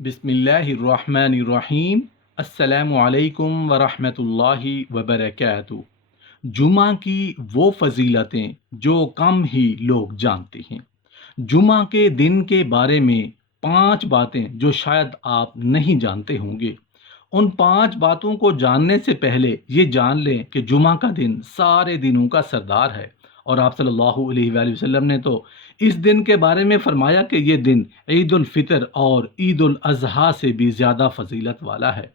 बिस्मिल्लाहिर्रहमानिर्रहीम। अस्सलामु अलैकुम वरहमतुल्लाहि वबरकातुहू। जुमा की वो फजीलतें जो कम ही लोग जानते हैं। जुमा के दिन के बारे में 5 बातें जो शायद आप नहीं जानते होंगे। उन 5 बातों को जानने से पहले ये जान लें कि जुमा का दिन सारे दिनों का सरदार है। और आप सल्लल्लाहु अलैहि वसल्लम ने तो इस दिन के बारे में फरमाया कि ये दिन ईद उल फितर और ईद उल अज़हा से भी ज़्यादा फजीलत वाला है।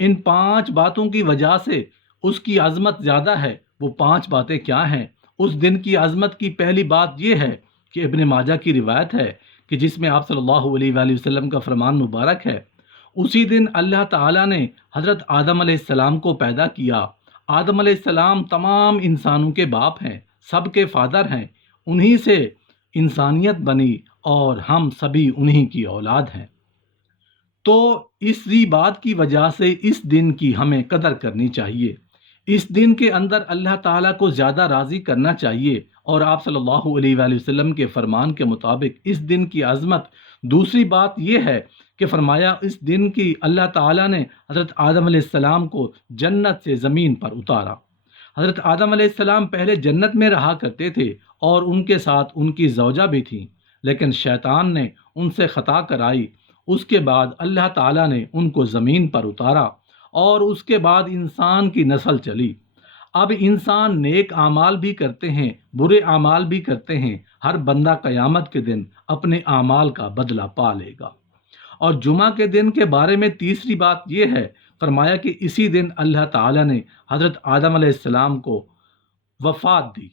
इन 5 बातों की वजह से उसकी अज़मत ज़्यादा है। वो 5 बातें क्या हैं? उस दिन की अज़मत की पहली बात यह है कि इब्न माजा की रिवायत है कि जिसमें आप सल्लल्लाहु अलैहि वसल्लम का फरमान मुबारक है, उसी दिन अल्लाह ताला ने हज़रत आदम अलैहिस्सलाम को पैदा किया। आदम अलैहिस्सलाम तमाम इंसानों के बाप हैं, सबके फादर हैं। उन्हीं से इंसानियत बनी और हम सभी उन्हीं की औलाद हैं। तो इसी बात की वजह से इस दिन की हमें कदर करनी चाहिए। इस दिन के अंदर अल्लाह ताला को ज़्यादा राज़ी करना चाहिए। और आप सल्लल्लाहु अलैहि वसल्लम के फरमान के मुताबिक इस दिन की अज़मत, दूसरी बात यह है कि फरमाया इस दिन की अल्लाह ताला ने हज़रत आदम अलैहिस्सलाम को जन्नत से ज़मीन पर उतारा। हज़रत आदम अलैहिस्सलाम पहले जन्नत में रहा करते थे और उनके साथ उनकी ज़ौजा भी थी, लेकिन शैतान ने उनसे ख़ता कराई। उसके बाद अल्लाह ताला ने उनको ज़मीन पर उतारा और उसके बाद इंसान की नस्ल चली। अब इंसान नेक आमाल भी करते हैं, बुरे आमाल भी करते हैं। हर बंदा क़यामत के दिन अपने आमाल का बदला पा लेगा। और जुमा के दिन के बारे में तीसरी बात यह है, फरमाया कि इसी दिन अल्लाह ताला ने हज़रत आदम अलैहिस्सलाम को वफ़ात दी।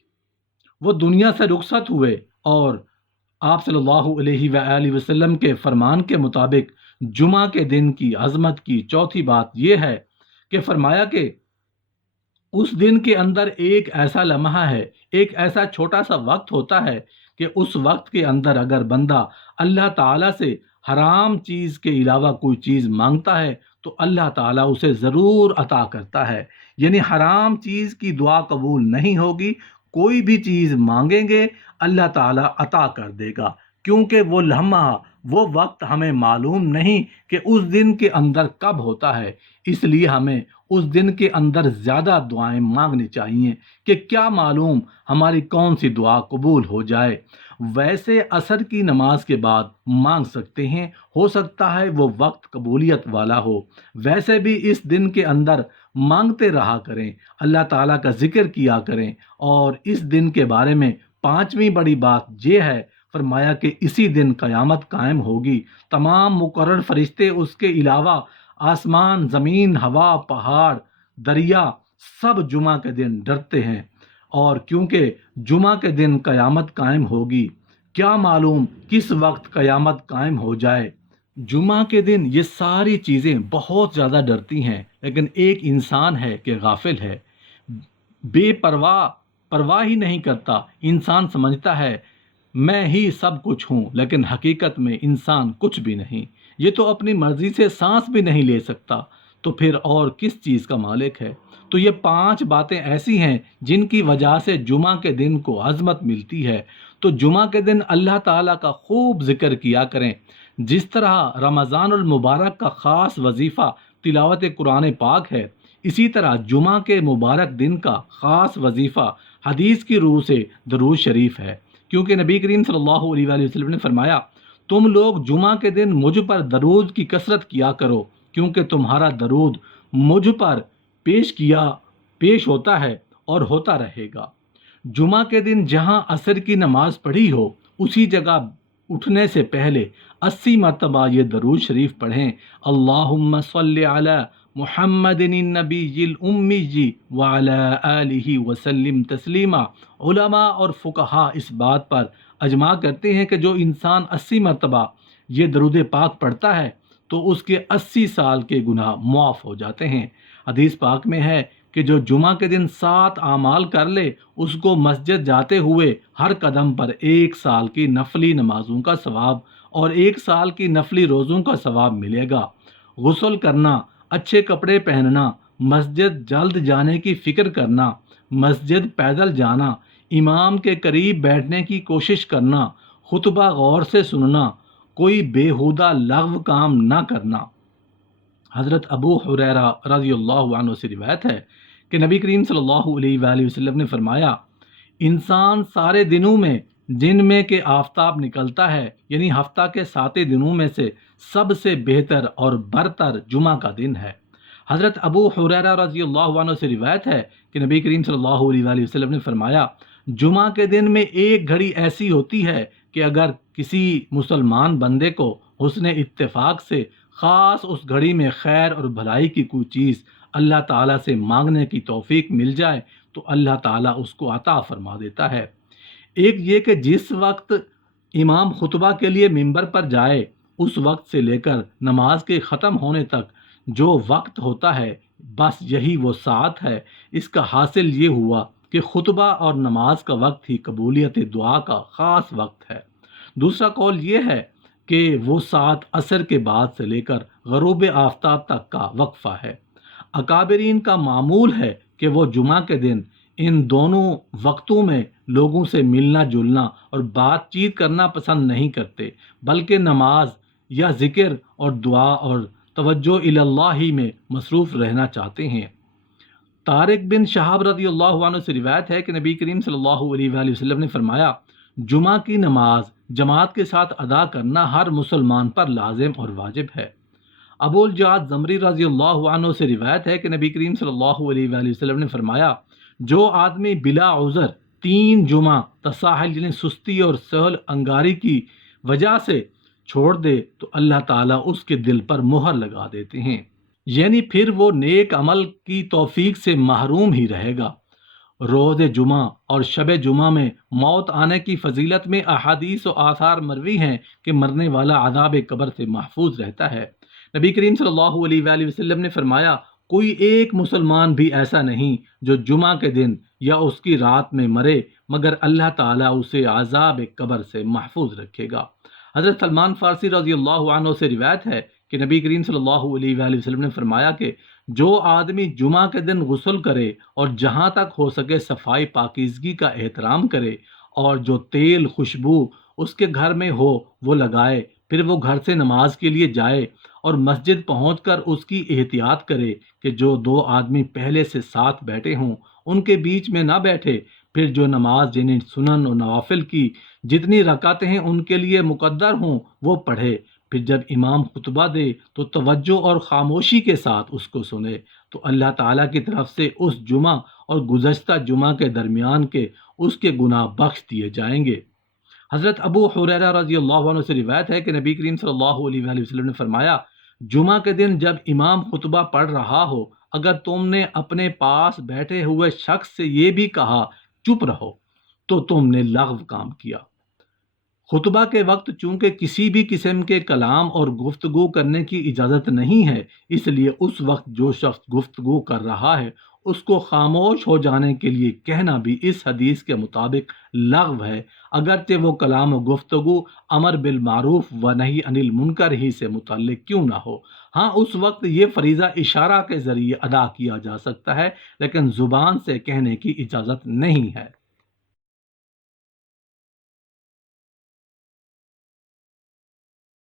वो दुनिया से रुखसत हुए और आप सल्लल्लाहु अलैहि वसल्लम के फरमान के मुताबिक जुमा के दिन की अज़मत की चौथी बात यह है कि फरमाया कि उस दिन के अंदर एक ऐसा लम्हा है, एक ऐसा छोटा सा वक्त होता है कि उस वक्त के अंदर अगर बंदा अल्लाह ताला से हराम चीज़ के अलावा कोई चीज़ मांगता है तो अल्लाह ताला उसे ज़रूर अता करता है। यानी हराम चीज़ की दुआ कबूल नहीं होगी, कोई भी चीज़ मांगेंगे अल्लाह ताला अता कर देगा। क्योंकि वो लम्हा, वो वक्त हमें मालूम नहीं कि उस दिन के अंदर कब होता है। इसलिए हमें उस दिन के अंदर ज़्यादा दुआएं मांगनी चाहिए कि क्या मालूम हमारी कौन सी दुआ कबूल हो जाए। वैसे असर की नमाज के बाद मांग सकते हैं, हो सकता है वो वक्त कबूलियत वाला हो। वैसे भी इस दिन के अंदर मांगते रहा करें, अल्लाह ताला का जिक्र किया करें। और इस दिन के बारे में पांचवी बड़ी बात यह है, फरमाया कि इसी दिन क़यामत कायम होगी। तमाम मुकर्रर फरिश्ते, उसके अलावा आसमान, ज़मीन, हवा, पहाड़, दरिया, सब जुमा के दिन डरते हैं। और क्योंकि जुमा के दिन क़यामत कायम होगी, क्या मालूम किस वक्त क़यामत कायम हो जाए। जुमा के दिन ये सारी चीज़ें बहुत ज़्यादा डरती हैं, लेकिन एक इंसान है कि गाफिल है, बेपरवाह, परवाह ही नहीं करता। इंसान समझता है मैं ही सब कुछ हूँ, लेकिन हकीकत में इंसान कुछ भी नहीं। ये तो अपनी मर्जी से सांस भी नहीं ले सकता, तो फिर और किस चीज़ का मालिक है। तो ये 5 बातें ऐसी हैं जिनकी वजह से जुमा के दिन को अज़मत मिलती है। तो जुमा के दिन अल्लाह ताला का खूब ज़िक्र किया करें। जिस तरह रमज़ानुल मुबारक का ख़ास वजीफ़ा तिलावत कुरान पाक है, इसी तरह जुमा के मुबारक दिन का ख़ास वजीफ़ा हदीस की रूह से दरूद शरीफ है। क्योंकि नबी करीम सल्लल्लाहु अलैहि वसल्लम ने फरमाया, तुम लोग जुमा के दिन मुझ पर दरूद की कसरत किया करो, क्योंकि तुम्हारा दरूद मुझ पर पेश होता है और होता रहेगा। जुमा के दिन जहाँ असर की नमाज पढ़ी हो, उसी जगह उठने से पहले 80 मरतबा ये दरूद शरीफ पढ़ें। अल्लाहुम्मा सल्लि अला मुहम्मदिन नबीयिल उम्मी व अला आलिहि वसल्लिम तस्लीमा। उलमा और फुकहा इस बात पर अजमा करते हैं कि जो इंसान 80 मरतबा ये दरूद पाक पढ़ता है तो उसके 80 साल के गुनाह मुआफ़ हो जाते हैं। हदीस पाक में है कि जो जुमा के दिन 7 आमाल कर ले, उसको मस्जिद जाते हुए हर कदम पर 1 साल की नफली नमाजों का सवाब और 1 साल की नफली रोज़ों का सवाब मिलेगा। गुस्ल करना, अच्छे कपड़े पहनना, मस्जिद जल्द जाने की फ़िक्र करना, मस्जिद पैदल जाना, इमाम के करीब बैठने की कोशिश करना, खुतबा गौर से सुनना کوئی بیہودہ لغو کام نہ کرنا۔ حضرت ابو ہریرہ رضی اللہ عنہ سے روایت ہے کہ نبی کریم صلی اللہ علیہ وآلہ وسلم نے فرمایا، انسان سارے دنوں میں جن میں کہ آفتاب نکلتا ہے، یعنی ہفتہ کے 7 دنوں میں سے سب سے بہتر اور برتر جمعہ کا دن ہے۔ حضرت ابو ہریرہ رضی اللہ عنہ سے روایت ہے کہ نبی کریم صلی اللہ علیہ وآلہ وسلم نے فرمایا، جمعہ کے دن میں ایک گھڑی ایسی ہوتی ہے کہ اگر کسی مسلمان بندے کو حسن اتفاق سے خاص اس گھڑی میں خیر اور بھلائی کی کوئی چیز اللہ تعالیٰ سے مانگنے کی توفیق مل جائے تو اللہ تعالیٰ اس کو عطا فرما دیتا ہے۔ ایک یہ کہ جس وقت امام خطبہ کے لیے ممبر پر جائے اس وقت سے لے کر نماز کے ختم ہونے تک جو وقت ہوتا ہے، بس یہی وہ ساعت ہے۔ اس کا حاصل یہ ہوا کہ خطبہ اور نماز کا وقت ہی قبولیت دعا کا خاص وقت ہے۔ دوسرا قول یہ ہے کہ وہ ساعت عصر کے بعد سے لے کر غروب آفتاب تک کا وقفہ ہے۔ اکابرین کا معمول ہے کہ وہ جمعہ کے دن ان دونوں وقتوں میں لوگوں سے ملنا جلنا اور بات چیت کرنا پسند نہیں کرتے، بلکہ نماز یا ذکر اور دعا اور توجہ الی اللہ ہی میں مصروف رہنا چاہتے ہیں۔ طارق بن شہاب رضی اللہ عنہ سے روایت ہے کہ نبی کریم صلی اللہ علیہ وآلہ وسلم نے فرمایا، جمعہ کی نماز جماعت کے ساتھ ادا کرنا ہر مسلمان پر لازم اور واجب ہے۔ ابو الجعد زمری رضی اللہ عنہ سے روایت ہے کہ نبی کریم صلی اللہ علیہ وآلہ وسلم نے فرمایا، جو آدمی بلا عذر 3 جمعہ تساہل یعنی سستی اور سہل انگاری کی وجہ سے چھوڑ دے تو اللہ تعالیٰ اس کے دل پر مہر لگا دیتے ہیں، یعنی پھر وہ نیک عمل کی توفیق سے محروم ہی رہے گا۔ روز جمعہ اور شب جمعہ میں موت آنے کی فضیلت میں احادیث و آثار مروی ہیں کہ مرنے والا عذاب قبر سے محفوظ رہتا ہے۔ نبی کریم صلی اللہ علیہ وآلہ وسلم نے فرمایا، کوئی ایک مسلمان بھی ایسا نہیں جو جمعہ کے دن یا اس کی رات میں مرے مگر اللہ تعالیٰ اسے عذاب قبر سے محفوظ رکھے گا۔ حضرت سلمان فارسی رضی اللہ عنہ سے روایت ہے کہ نبی کریم صلی اللہ علیہ وآلہ وسلم نے فرمایا کہ جو آدمی جمعہ کے دن غسل کرے اور جہاں تک ہو سکے صفائی پاکیزگی کا احترام کرے اور جو تیل خوشبو اس کے گھر میں ہو وہ لگائے، پھر وہ گھر سے نماز کے لیے جائے اور مسجد پہنچ کر اس کی احتیاط کرے کہ جو 2 آدمی پہلے سے ساتھ بیٹھے ہوں ان کے بیچ میں نہ بیٹھے، پھر جو نماز یعنی سنن و نوافل کی جتنی رکعتیں ہیں ان کے لیے مقدر ہوں وہ پڑھے، پھر جب امام خطبہ دے تو توجہ اور خاموشی کے ساتھ اس کو سنے تو اللہ تعالیٰ کی طرف سے اس جمعہ اور گزشتہ جمعہ کے درمیان کے اس کے گناہ بخش دیے جائیں گے۔ حضرت ابو ہریرہ رضی اللہ عنہ سے روایت ہے کہ نبی کریم صلی اللہ علیہ وآلہ وسلم نے فرمایا، جمعہ کے دن جب امام خطبہ پڑھ رہا ہو اگر تم نے اپنے پاس بیٹھے ہوئے شخص سے یہ بھی کہا چپ رہو تو تم نے لغو کام کیا۔ خطبہ کے وقت چونکہ کسی بھی قسم کے کلام اور گفتگو کرنے کی اجازت نہیں ہے، اس لیے اس وقت جو شخص گفتگو کر رہا ہے اس کو خاموش ہو جانے کے لیے کہنا بھی اس حدیث کے مطابق لغو ہے، اگرچہ وہ کلام و گفتگو امر بالمعروف و نہی عن المنکر ہی سے متعلق کیوں نہ ہو۔ ہاں اس وقت یہ فریضہ اشارہ کے ذریعے ادا کیا جا سکتا ہے لیکن زبان سے کہنے کی اجازت نہیں ہے۔